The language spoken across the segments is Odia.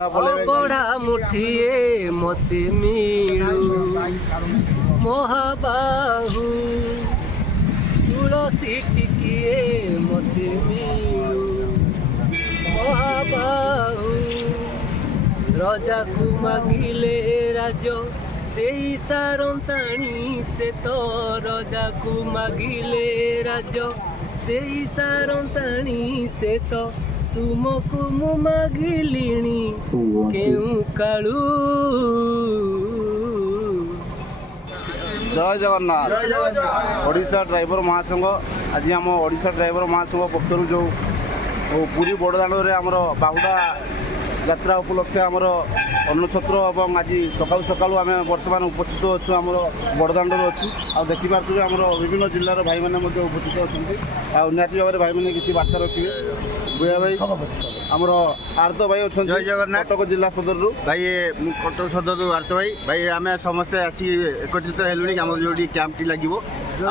ଅଗଡ଼ା ମୁଠିଏ ମତେ ମିଳୁ ମହାବାହୁ ତୁଳସୀ ଟିକିଏ ମତେ ମିଳୁ ମହାବାହୁ ରଜାକୁ ମାଗିଲେ ରାଜ ଦେଇ ସାରନ୍ତାଣି ସେ ତ ରଜାକୁ ମାଗିଲେ ରାଜ ଦେଇ ସାରନ୍ତାଣି ସେ ତ ତୁମକୁ ମୁଁ ମାଗିଲିଣି କେଉଁ କାଳୁ। ଜୟ ଜଗନ୍ନାଥ। ଓଡ଼ିଶା ଡ୍ରାଇଭର ମହାସଂଘ ଆଜି ଆମ ଓଡ଼ିଶା ଡ୍ରାଇଭର ମହାସଂଘ ପକ୍ଷରୁ ଯେଉଁ ପୁରୀ ବଡ଼ଦାଣ୍ଡରେ ଆମର ବାହୁଡ଼ା ଯାତ୍ରା ଉପଲକ୍ଷେ ଆମର ଅନ୍ନଛତ୍ର ଏବଂ ଆଜି ସକାଳୁ ସକାଳୁ ଆମେ ବର୍ତ୍ତମାନ ଉପସ୍ଥିତ ଅଛୁ ଆମର ବଡ଼ଦାଣ୍ଡରେ ଅଛୁ। ଆଉ ଦେଖିପାରୁଛୁ ଯେ ଆମର ବିଭିନ୍ନ ଜିଲ୍ଲାର ଭାଇମାନେ ମଧ୍ୟ ଉପସ୍ଥିତ ଅଛନ୍ତି। ଆଉ ନିହାତି ଭାବରେ ଭାଇମାନେ କିଛି ବାର୍ତ୍ତା ରଖିବେ। ବୁୟା ଭାଇ ଆମର ଆର୍ତ ଭାଇ ଅଛନ୍ତି ଜୟ ଜଗନ୍ନାଥ କଟକ ଜିଲ୍ଲା ସଦରରୁ। ଭାଇ ମୁଁ କଟକ ସଦରରୁ ଆର୍ତ ଭାଇ ଆମେ ସମସ୍ତେ ଆସି ଏକତ୍ରିତ ହେଲୁଣି ଆମର ଯେଉଁଠି କ୍ୟାମ୍ପଟି ଲାଗିବ।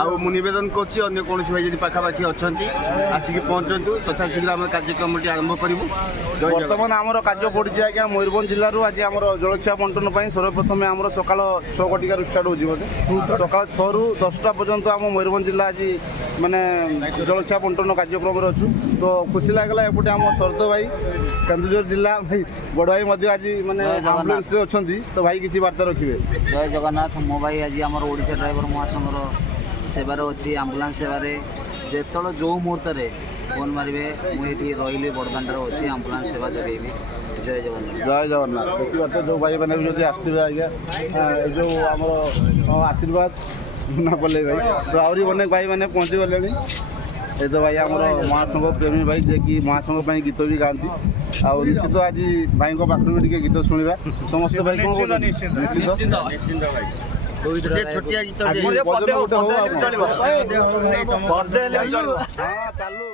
ଆଉ ମୁଁ ନିବେଦନ କରୁଛି ଅନ୍ୟ କୌଣସି ଭାଇ ଯଦି ପାଖାପାଖି ଅଛନ୍ତି ଆସିକି ପହଞ୍ଚନ୍ତୁ ତଥା ଶୀଘ୍ର ଆମେ କାର୍ଯ୍ୟକ୍ରମଟି ଆରମ୍ଭ କରିବୁ। ବର୍ତ୍ତମାନ ଆମର କାର୍ଯ୍ୟ ପଡ଼ିଛି ଆଜ୍ଞା ମୟୂରଭଞ୍ଜ ଜିଲ୍ଲାରୁ। ଆଜି ଆମର ଜଳଖିଆ ବଣ୍ଟନ ପାଇଁ ସର୍ବପ୍ରଥମେ ଆମର ସକାଳ 6 ଘଟିକାରୁ ଷ୍ଟାର୍ଟ ହେଉଛି ବୋଧେ। ସକାଳ 6ରୁ 10ଟା ପର୍ଯ୍ୟନ୍ତ ଆମ ମୟୂରଭଞ୍ଜ ଜିଲ୍ଲା ଆଜି ମାନେ ଜଳଖିଆ ବଣ୍ଟନ କାର୍ଯ୍ୟକ୍ରମରେ ଅଛୁ। ତ ଖୁସି ଲାଗିଲା ଏପଟେ ଆମ ଶରଦ ଭାଇ କେନ୍ଦୁଝର ଜିଲ୍ଲା ଭାଇ ବଡ଼ ଭାଇ ମଧ୍ୟ ଆଜି ମାନେ ଆମ୍ବୁଲାନ୍ସରେ ଅଛନ୍ତି। ତ ଭାଇ କିଛି ବାର୍ତ୍ତା ରଖିବେ। ଜୟ ଜଗନ୍ନାଥ। ମୋ ଭାଇ ଆଜି ଆମର ଓଡ଼ିଶା ଡ୍ରାଇଭର ମହାସଂଘର ସେବାରେ ଅଛି ଆମ୍ବୁଲାନ୍ସ ସେବାରେ। ଯେତେବେଳେ ଯେଉଁ ମୁହୂର୍ତ୍ତରେ ଫୋନ୍ ମାରିବେ ମୁଁ ଏଠି ରହିଲି ବଡ଼ଦାଣ୍ଡରେ ଅଛି ଆମ୍ବୁଲାନ୍ସ ସେବା ଯୋଗାଇବି। ଜୟ ଜଗନ୍ନାଥ। ଜୟ ଜଗନ୍ନାଥ। ଦେଖିପାରୁଛ ଯେଉଁ ଭାଇମାନେ ବି ଯଦି ଆସିଥିବେ ଆଜ୍ଞା ଏ ଯେଉଁ ଆମର ଆଶୀର୍ବାଦ ନା ପଲେଇ ଭାଇ ତ ଆହୁରି ଅନେକ ଭାଇମାନେ ପହଞ୍ଚିଗଲେଣି। ଏ ତ ଭାଇ ଆମର ମହାସଂଘ ପ୍ରେମୀ ଭାଇ ଯିଏକି ମହାସଂଘ ପାଇଁ ଗୀତ ବି ଗାଆନ୍ତି। ଆଉ ନିଶ୍ଚିତ ଆଜି ଭାଇଙ୍କ ପାଖରୁ ବି ଟିକେ ଗୀତ ଶୁଣିବା ସମସ୍ତେ ଭାଇ। କ'ଣ ନିଶ୍ଚିନ୍ତ ଭାଇ ଛୋଟିଆ ଗୀତ ଗୋଟେ ହଉ ଚଳିବ। ଚାଲୁ।